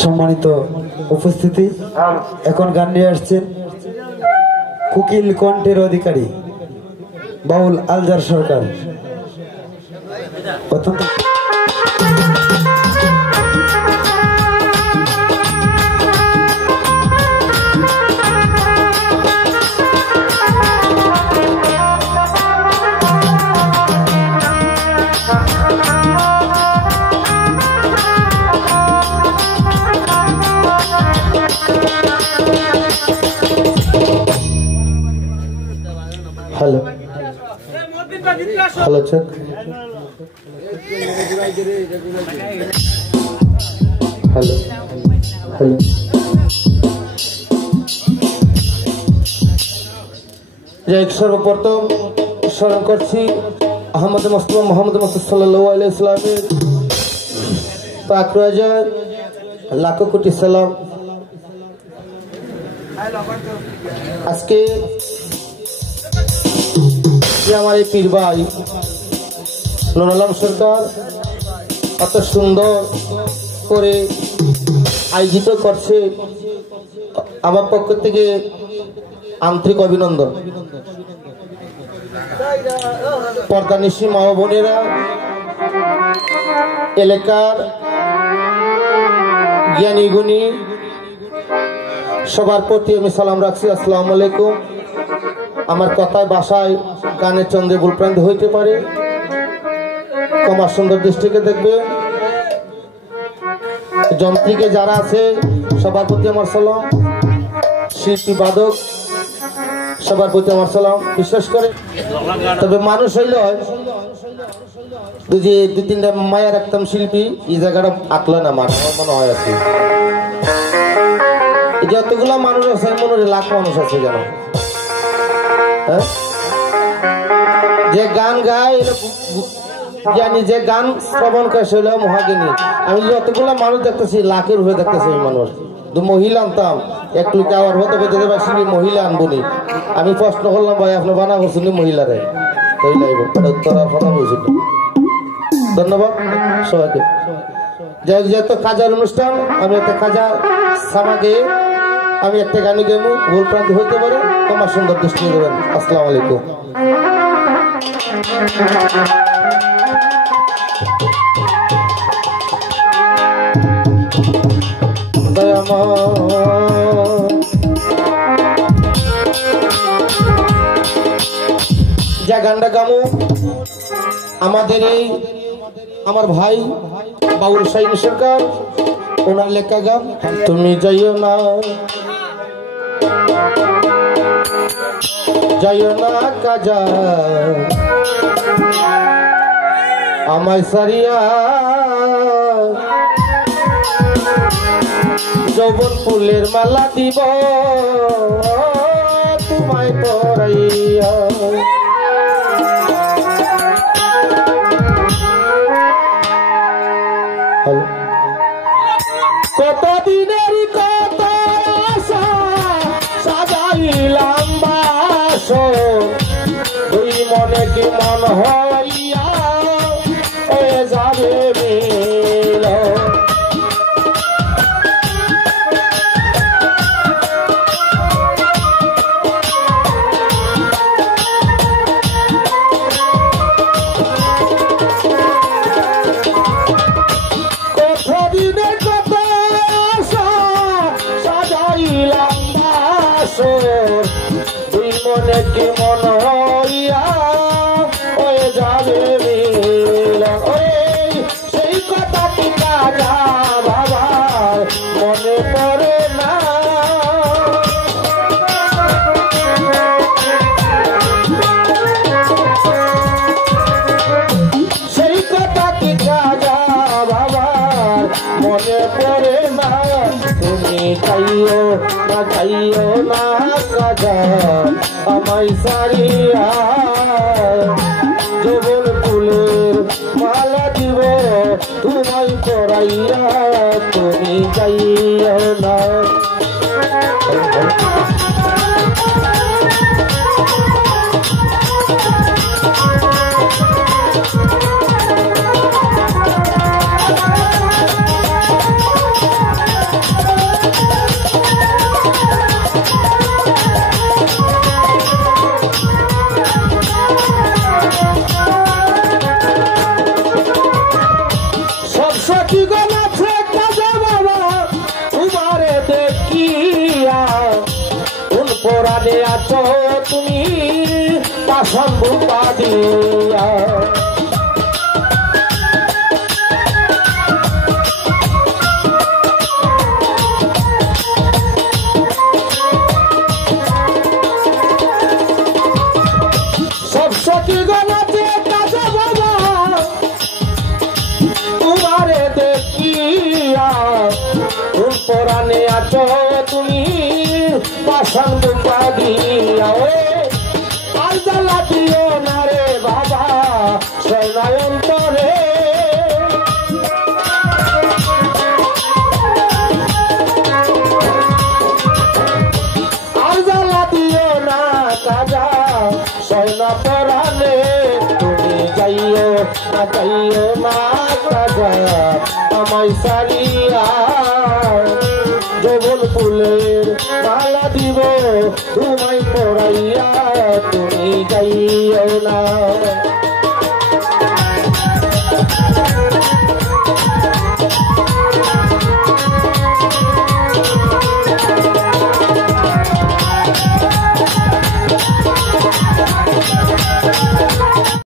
সম্মানিত উপস্থিতি, এখন গান নিয়ে আসছেন কুকিল কণ্ঠের অধিকারী বাউল আলজার সরকার। অত্যন্ত hello hello check hello hello सर्वप्रथम स्मरण करছি আহমদ মুস্তফা মোহাম্মদ মুস্তফা সাল্লাল্লাহু আলাইহি ওয়াসাল্লামের পাক রোজার লাখো কোটি সালাম। আজকে আমার এই পীর ভাই নুর আলম সরকার এত সুন্দর করে আয়োজিত করছে, আমার পক্ষ থেকে আন্তরিক অভিনন্দন। পর্দানিশী মা বোনেরা, এলাকার জ্ঞানী গুণী সবার প্রতি আমি সালাম রাখছি। আসসালামু আলাইকুম। আমার কথায় বাসায় গানের চন্দ্রে ভুলপ্রান্তি হইতে পারে, ক্ষমা সুন্দর দৃষ্টিকে দেখবে। যন্ত্রীকে যারা আছে সবার প্রতি আমার সালাম, শিল্পী বাদক সবার প্রতি আমার সালাম। বিশেষ করে তবে মানুষ হইল দুই তিনটা মায়া রাখতাম শিল্পী, এই জায়গাটা আঁকলেন আমার মনে হয় আছে। যতগুলা মানুষ আছে মনে হয় লাখ মানুষ আছে জানো, যে গান গায় জানি, যে গান শ্রবণ করে সেটা মহাজ্ঞানী। আমি যতগুলা মানুষ দেখতেছি লাখের হয়ে দেখতেছি মানুষ। মহিলা আনতাম এক লোক আবার হতে পেতে পারছি মহিলা আনবনি। আমি প্রশ্ন করলাম ভাই আপনার বানা করছেন মহিলারে, উত্তর কথা বলছিল। ধন্যবাদ সবাইকে। যাই যেহেতু কাজার অনুষ্ঠান, আমি একটা কাজা সামাকে আমি একটা গানে গেমু, ভুল প্রান্তি হইতে পারে, তোমার সুন্দর দৃষ্টি দেবেন। আসসালামু আলাইকুম। যা গানটা গামু আমাদের এই আমার ভাই বাউল শাহিন সরকার, ওনার লেখা গান তুমি যাইও না যাইও না কাজা আমায় সারিয়া, যৌবন ফুলের মালা দিব তোমায় পরাইয়া। কতদিনের কত আশা সাজাইলাম বাসর, দুই মনে কি মন হইয়া হয়ে যাবে মিল। দুই মনে কি মন হইয়া হয়ে যাবে মিল। সেই কথা কি কাজা বাবা মনে পড়ে না, সেই কথা কি কাজা বাবা মনে পড়ে না। তুমি চাইও না চাইও না কাজা আমায় সারিয়া, যৌবন ফুলের মালা দিব তোমায় পরাইয়া, তুমি চাইও না। পরাণে আছো তুমি পাষাণ রূপা দিয়া সব সখী গলাতে কাছে বাবা তোমারে দেখিয়া পরাণে আছো তুমি পাষাণ রূপা দিয়া আর জ্বালা দিও না রে বাবা স্বর্ণায়ন্তরে আর জ্বালা দিও না কাজা স্বর্ণ পরাণে তুমি যাইও না কাজা আমায় সারিয়া যৌবন ফুলের মালা দিব তোমায় পরাইয়া তুমি যাইও না।